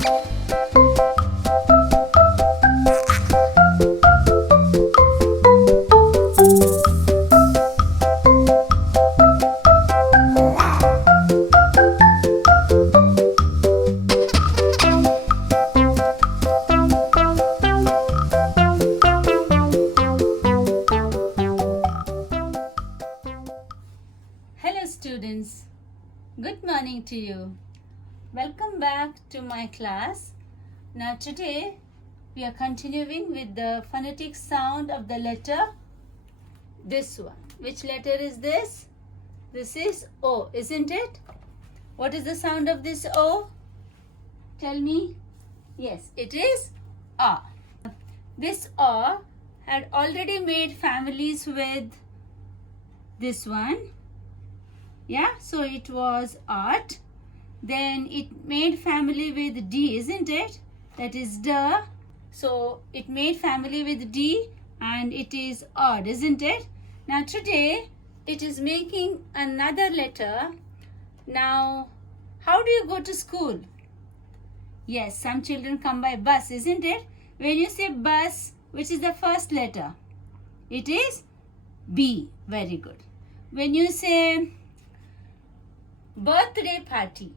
Hello students, good morning to you. Welcome back to my class. Now today we are continuing with the phonetic sound of the letter this one. Which letter is this? This is O, isn't it? What is the sound of this O? Tell me. Yes, it is A. This A had already made families with this one. Yeah, so it was art. Then it made family with D, isn't it? That is D. So it made family with D and it is odd, isn't it? Now today it is making another letter. Now, how do you go to school? Yes, some children come by bus, isn't it? When you say bus, which is the first letter? It is B. Very good. When you say birthday party,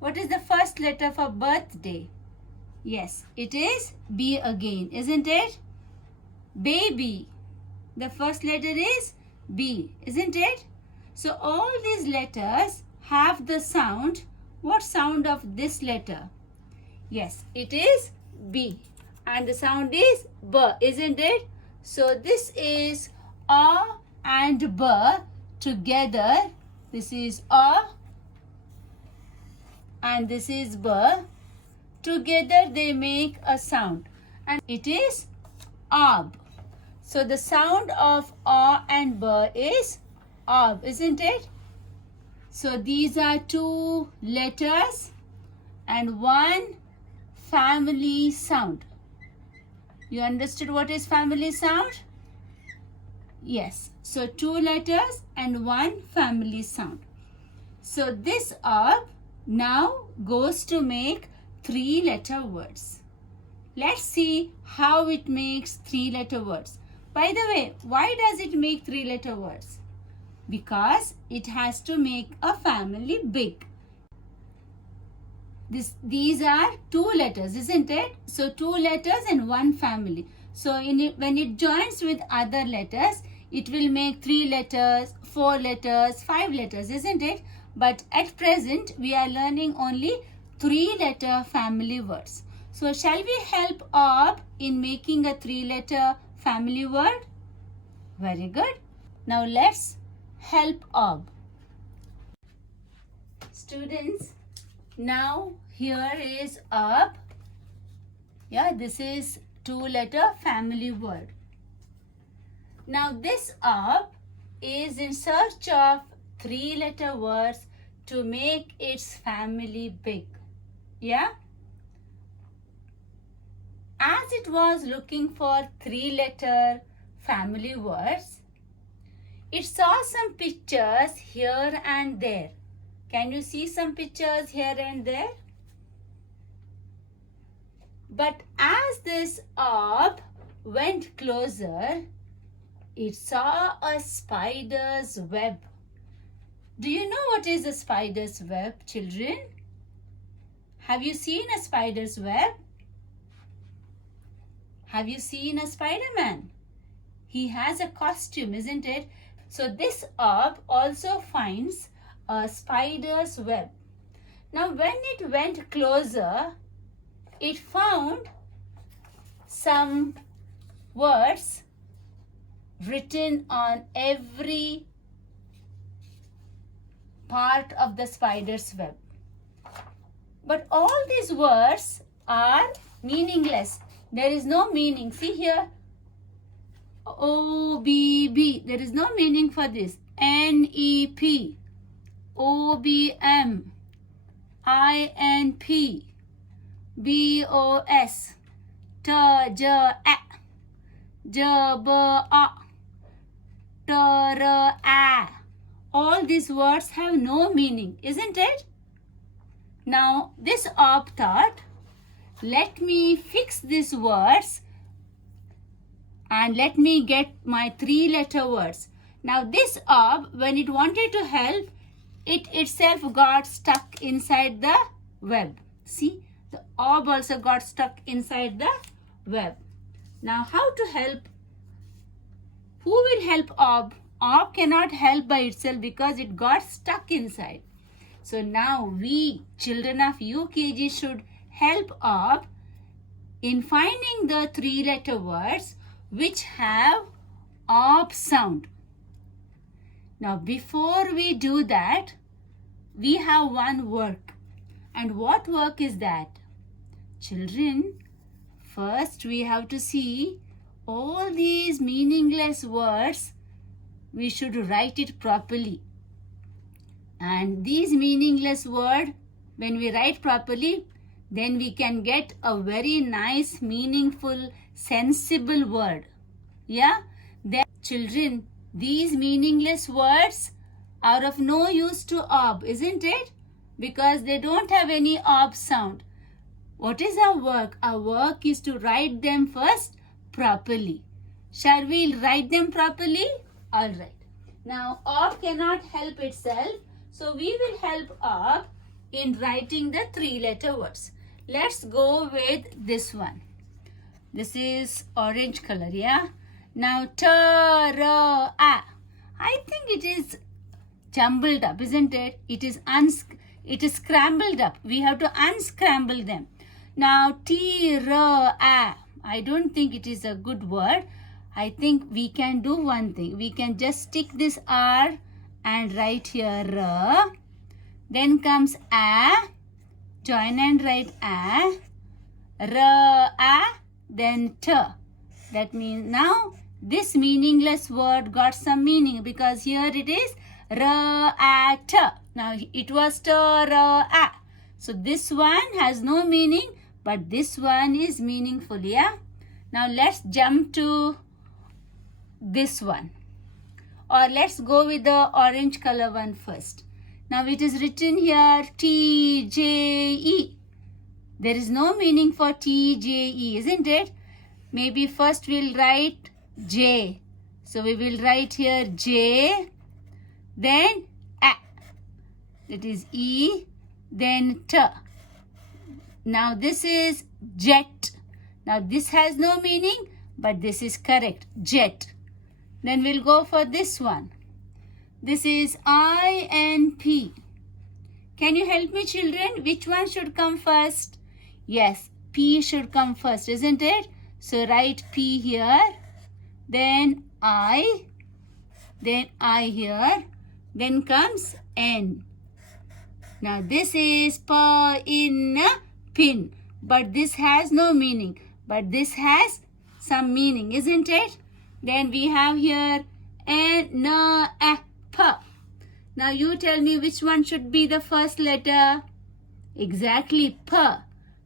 what is the first letter for birthday? Yes, it is B again, isn't it? Baby, the first letter is B, isn't it? So all these letters have the sound. What sound of this letter? Yes, it is B and the sound is B, isn't it? So this is A and B together. This is A and this is B. Together they make a sound and it is ab. So the sound of A and B is ab, isn't it? So these are two letters and one family sound. You understood what is family sound? Yes. So two letters and one family sound. So this ab now goes to make three-letter words. Let's see how it makes three-letter words. By the way, why does it make three-letter words? Because it has to make a family big. These are two letters, isn't it? So two letters and one family. So when it joins with other letters, it will make 3 letters, 4 letters, 5 letters, isn't it? But at present, we are learning only 3-letter family words. So shall we help Ab in making a 3-letter family word? Very good. Now let's help Ab. Students, now here is Ab. Yeah, this is 2-letter family word. Now this Ab is in search of 3-letter words to make its family big. Yeah? As it was looking for 3-letter family words, it saw some pictures here and there. Can you see some pictures here and there? But as this Ab went closer, it saw a spider's web. Do you know what is a spider's web, children? Have you seen a spider's web? Have you seen a Spider-Man? He has a costume, isn't it? So this Ab also finds a spider's web. Now when it went closer, it found some words written on every part of the spider's web. But all these words are meaningless. There is no meaning. See here, OBB. There is no meaning for this. NEP, OBM, INP, BOS, TJA, JBA, TRA. All these words have no meaning, isn't it? Now, this Ab thought, let me fix these words and let me get my 3-letter words. Now this ob, when it wanted to help, it itself got stuck inside the web. See, the ob also got stuck inside the web. Now how to help? Who will help ob? Ob cannot help by itself because it got stuck inside. So now we, children of UKG, should help ob in finding the 3-letter words which have ob sound. Now before we do that, we have one work. And what work is that? Children, first we have to see all these meaningless words. We should write it properly. And these meaningless words, when we write properly, then we can get a very nice, meaningful, sensible word. Yeah? Then children, these meaningless words are of no use to ob, isn't it? Because they don't have any ob sound. What is our work? Our work is to write them first properly. Shall we write them properly? All right. Now, ob cannot help itself, so we will help ob in writing the 3-letter words. Let's go with this one. This is orange color, yeah? Now, ta-ra-a. I think it is jumbled up, isn't it? It is scrambled up. We have to unscramble them. Now, ti-ra-a. I don't think it is a good word. I think we can do one thing. We can just stick this R and write here ra. Then comes a. Join and write a. Ra-a. Then ta. That means now this meaningless word got some meaning because here it is ra-a-ta. Now it was ta-ra-a. So this one has no meaning, but this one is meaningful, yeah? Now let's jump to this one. Or let's go with the orange color one first. Now it is written here T-J-E. There is no meaning for T-J-E, isn't it? Maybe first we'll write J. So we will write here J, then A. That is E, then T. Now this is jet. Now this has no meaning, but this is correct, jet. Then we'll go for this one. This is I-N-P. Can you help me, children? Which one should come first? Yes, P should come first, isn't it? So write P here, then I here, then comes N. Now this is pin, but this has no meaning, but this has some meaning, isn't it? Then we have here P. Now you tell me which one should be the first letter. Exactly, P.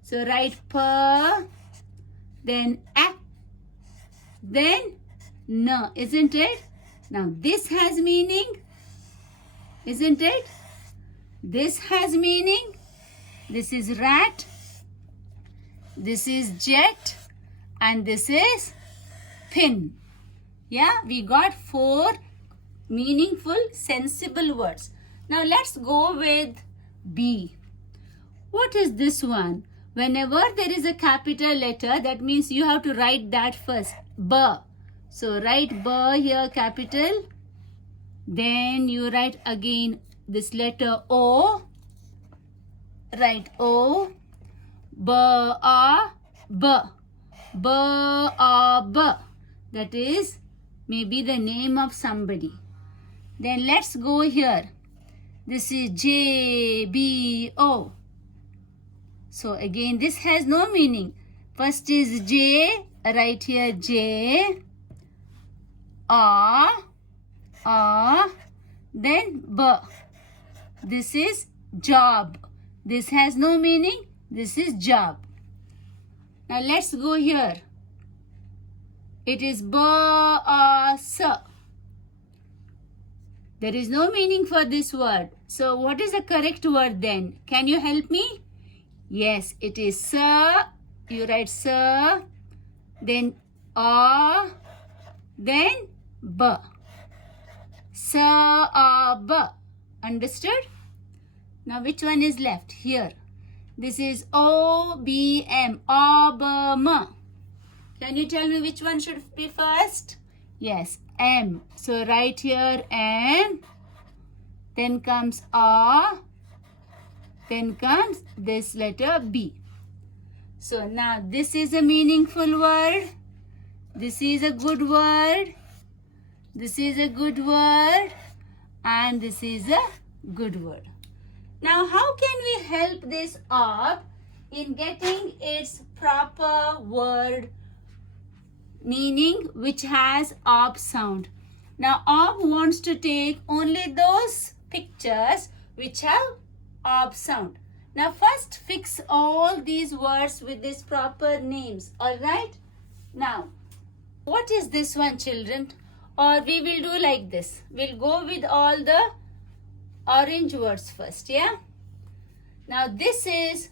So write P, then A, then N, isn't it? Now this has meaning, isn't it? This has meaning. This is rat, this is jet, and this is pin. Yeah, we got 4 meaningful, sensible words. Now let's go with B. What is this one? Whenever there is a capital letter, that means you have to write that first. B. So write B here, capital. Then you write again this letter O. Write O. B-A, B. B-A, B. That is maybe the name of somebody. Then let's go here. This is J-B-O. So again, this has no meaning. First is J, right here J, A, then B. This is job. This has no meaning. This is job. Now let's go here. It is B-A-S. There is no meaning for this word. So what is the correct word then? Can you help me? Yes, it is You write sir, then a, then b. Sa-a-b. Understood? Now which one is left? Here. This is O-B-M. Obama. Can you tell me which one should be first? Yes, M. So write here M. Then comes A. Then comes this letter B. So now this is a meaningful word. This is a good word. This is a good word. And this is a good word. Now how can we help this ob in getting its proper word meaning which has ob sound? Now ob wants to take only those pictures which have ob sound. Now first fix all these words with these proper names. Alright? Now what is this one, children? Or we will do like this. We'll go with all the orange words first, yeah? Now this is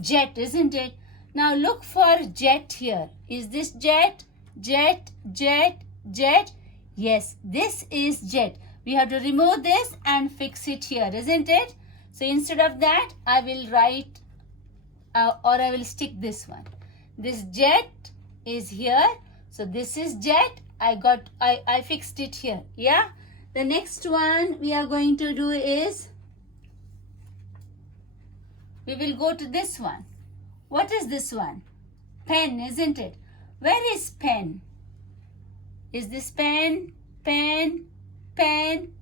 jet, isn't it? Now look for jet here. Is this jet? Jet, jet, jet? Yes, this is jet. We have to remove this and fix it here, isn't it? So instead of that, I will write or I will stick this one. This jet is here. So this is jet. I fixed it here, yeah? The next one we are going to do is, we will go to this one. What is this one? Pen, isn't it? Where is pen? Is this pen? Pen? Pen?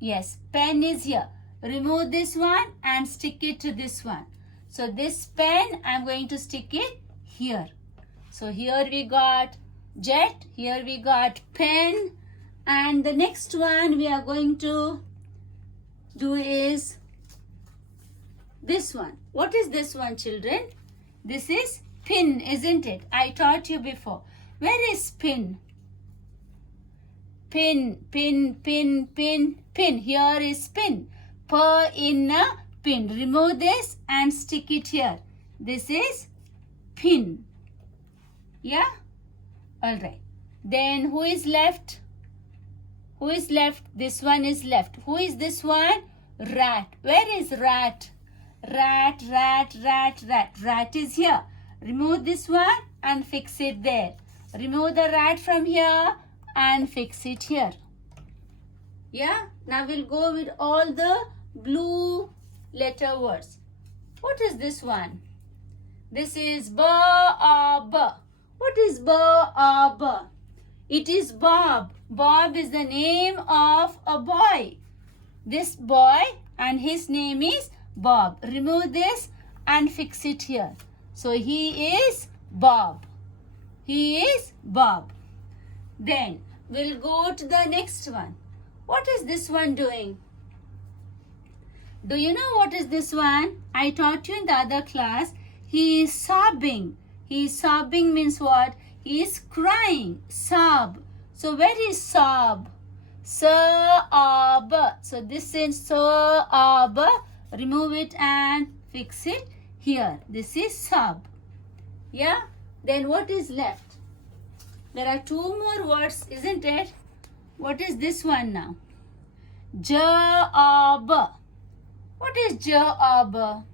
Yes, pen is here. Remove this one and stick it to this one. So this pen, I'm going to stick it here. So here we got jet, here we got pen, and the next one we are going to do is this one. What is this one, children? This is pin, isn't it? I taught you before. Where is pin? Pin, pin, pin, pin, pin. Here is pin. Per in a pin. Remove this and stick it here. This is pin. Yeah? Alright. Then who is left? Who is left? This one is left. Who is this one? Rat. Where is rat? Rat, rat, rat, rat. Rat is here. Remove this one and fix it there. Remove the rat from here and fix it here. Yeah? Now we'll go with all the blue letter words. What is this one? This is Bob. What is Bob? It is Bob. Bob is the name of a boy. This boy and his name is Bob. Remove this and fix it here. So he is Bob. He is Bob. Then we'll go to the next one. What is this one doing? Do you know what is this one? I taught you in the other class. He is sobbing. He is sobbing means what? He is crying. Sob. So where is sob? Sob. So this is sob. Remove it and fix it here. This is sob. Yeah? Then what is left? There are two more words, isn't it? What is this one now? Job. What is job?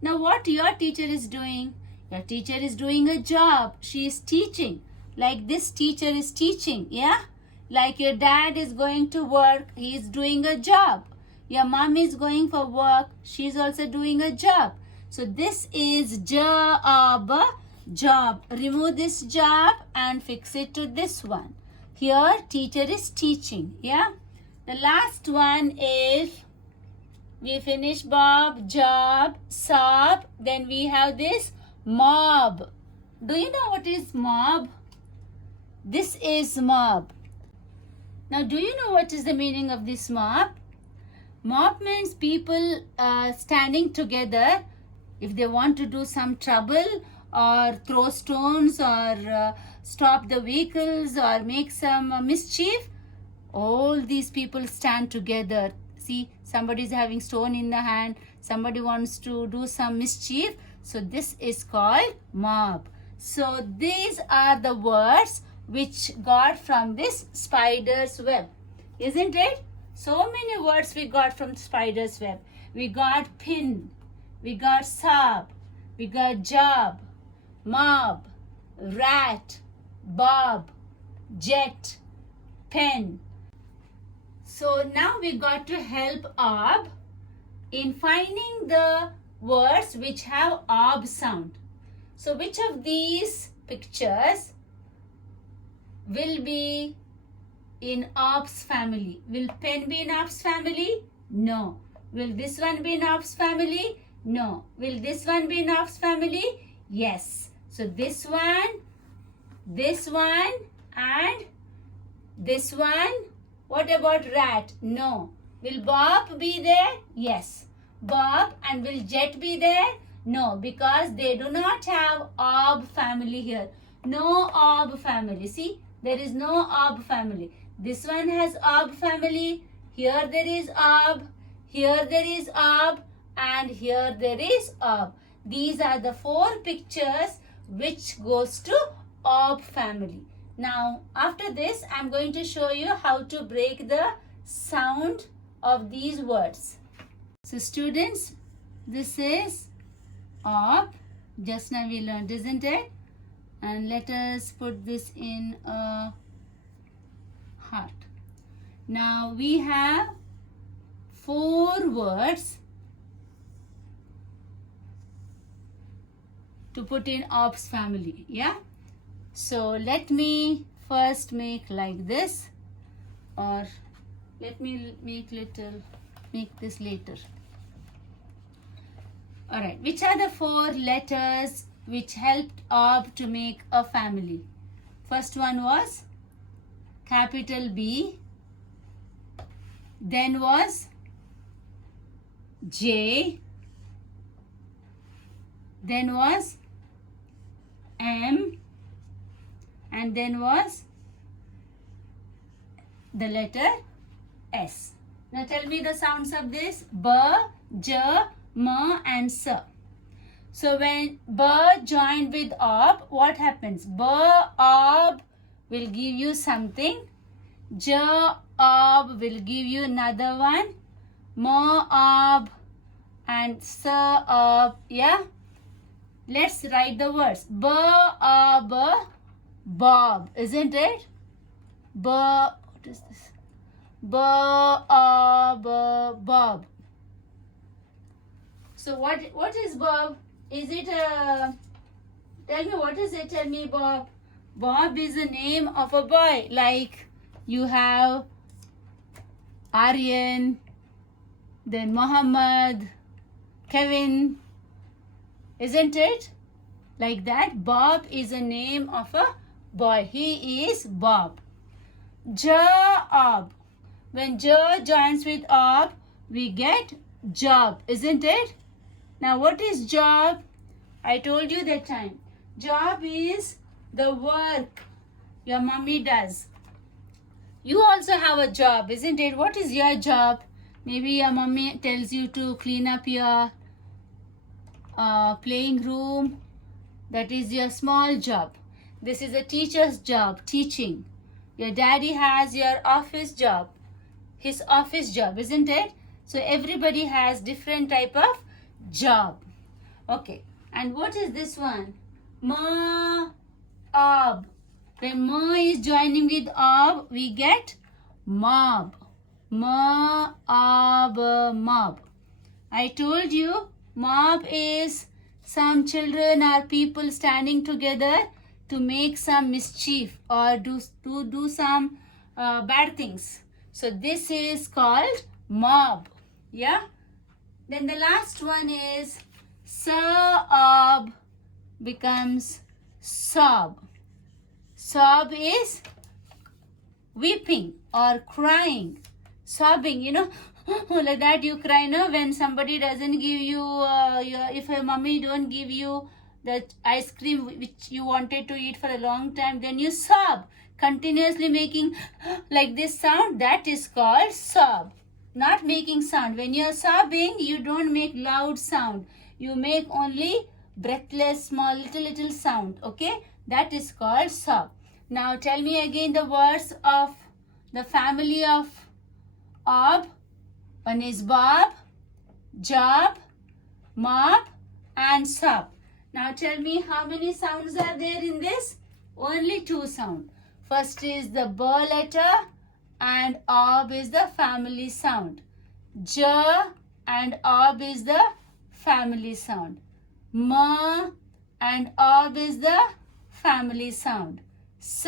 Now what your teacher is doing? Your teacher is doing a job. She is teaching. Like this teacher is teaching. Yeah? Like your dad is going to work. He is doing a job. Your mom is going for work. She is also doing a job. So this is job. Job. Remove this job and fix it to this one. Here teacher is teaching. Yeah? The last one is, we finish Bob, job, sob. Then we have this mob. Do you know what is mob? This is mob. Now do you know what is the meaning of this mob? Mob means people standing together if they want to do some trouble or throw stones or stop the vehicles or make some mischief. All these people stand together. See, somebody is having stone in the hand. Somebody wants to do some mischief. So this is called mob. So these are the words which got from this spider's web, isn't it? So many words we got from spider's web. We got pin, we got sob, we got job, mob, rat, bob, jet, pen. So now we got to help Ob in finding the words which have Ob sound. So which of these pictures will be in Ob's family? Will pen be in Ob's family? No. Will this one be in Ob's family? No. Will this one be in Ob's family? Yes. So this one, and this one. What about rat? No. Will Bob be there? Yes. Bob, and will Jet be there? No, because they do not have Ob family here. No Ob family. See, there is no Ob family. This one has Ob family. Here there is Ob. Here there is Ob. And here there is Ob. These are the 4 pictures which goes to Ob family. Now, after this, I am going to show you how to break the sound of these words. So, students, this is Ob. Just now we learned, isn't it? And let us put this in a heart. Now, we have 4 words to put in Ob's family, yeah? So let me first make like this, or let me make this later. Alright, which are the 4 letters which helped Ob to make a family? First one was capital B, then was J, then was M, and then was the letter S. Now tell me the sounds of this. B, J, M and S. So when B joined with Ob, what happens? B, Ob will give you something. J, Ob will give you another one. M, Ob and S, Ob. Yeah? Let's write the words. B, Ob, Bob, isn't it? What is this? Bob. So what is Bob? Is it a... Tell me, what is it? Tell me, Bob. Bob is the name of a boy. Like you have Aryan, then Muhammad, Kevin, isn't it? Like that. Bob is a name of a boy. He is Bob. Job. When J joins with Ob, we get job, isn't it? Now what is job? I told you that time. Job is the work your mommy does. You also have a job, isn't it? What is your job? Maybe your mommy tells you to clean up your playing room. That is your small job. This is a teacher's job, teaching. Your daddy has your office job, his office job, isn't it? So everybody has different type of job. Okay. And what is this one? Ma, ob. When ma is joining with ob, we get mob. Ma, ob, mob. I told you, mob is some children or people standing together to make some mischief or do some bad things. So this is called mob. Yeah. Then the last one is sob becomes sob. Sob is weeping or crying, sobbing. You know, like that you cry. No, when somebody doesn't give you, if a mommy don't give you that ice cream which you wanted to eat for a long time, then you sob, continuously making like this sound. That is called sob. Not making sound. When you are sobbing, you don't make loud sound. You make only breathless, small, little sound. Okay, that is called sob. Now tell me again the words of the family of ob. One is bob, job, mob, and sob. Now tell me how many sounds are there in this? Only two sounds. First is the b letter and ob is the family sound. J and ob is the family sound. M and ob is the family sound. S,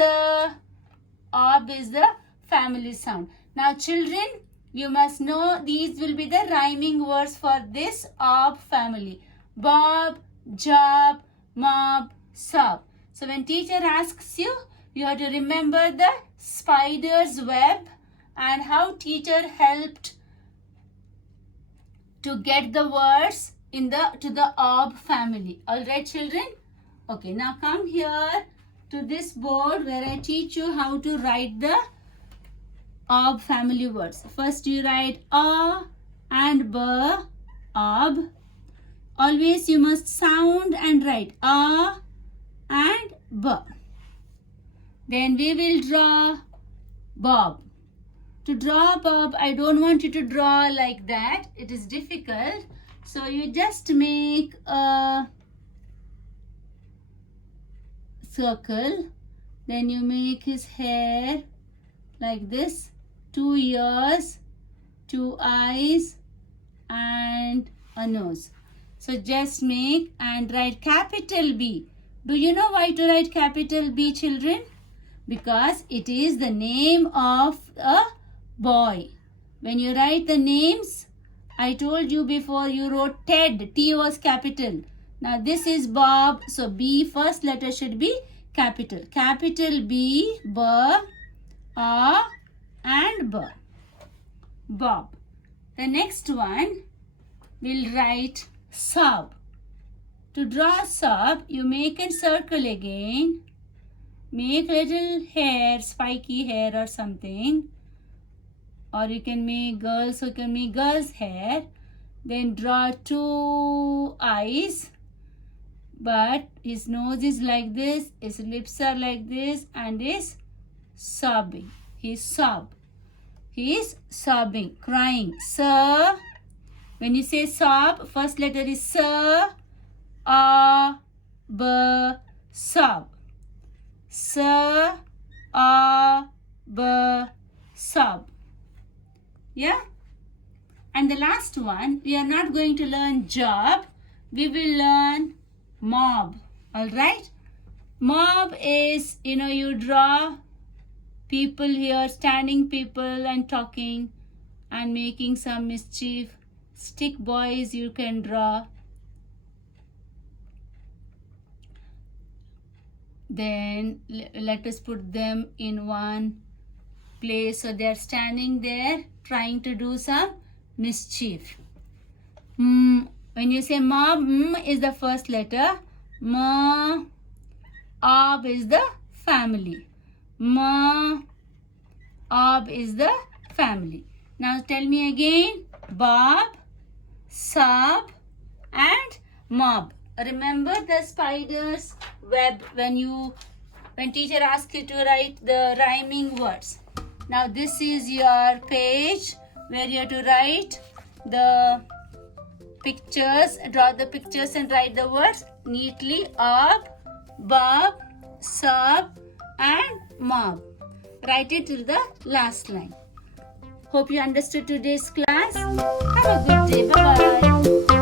ob is the family sound. Now children, you must know these will be the rhyming words for this ob family. Bob, job, mob, sob. So when teacher asks you, you have to remember the spider's web and how teacher helped to get the words to the ob family. Alright children? Okay, now come here to this board where I teach you how to write the ob family words. First you write a and b, ob. Always you must sound and write a and b. Then we will draw Bob. To draw Bob, I don't want you to draw like that. It is difficult. So you just make a circle. Then you make his hair like this. 2 ears, 2 eyes, and a nose. So just make and write capital B. Do you know why to write capital B, children? Because it is the name of a boy. When you write the names, I told you before you wrote Ted. T was capital. Now this is Bob. So B first letter should be capital. Capital B, B, A and B. Bob. The next one, we'll write sob. To draw sob, you make a circle again. Make little hair, spiky hair or something. Or you can make girls, so you can make girls' hair. Then draw 2 eyes. But his nose is like this, his lips are like this, and is sobbing. He is sobbing, crying. Sir. When you say sob, first letter is sir, a, b, sob. Sir, a, b, sob. Yeah? And the last one, we are not going to learn job. We will learn mob. Alright? Mob is, you draw people here, standing people and talking and making some mischief. Stick boys you can draw. Then let us put them in one place. So they are standing there trying to do some mischief. When you say mob, M is the first letter. Ma, ob is the family. Ma, ob is the family. Now tell me again. Bob, sob, and mob. Remember the spider's web when teacher asks you to write the rhyming words. Now this is your page where you have to write the pictures, draw the pictures and write the words neatly. Ob, bob, sob, and mob. Write it till the last line. Hope you understood today's class. Have a good day. Bye-bye.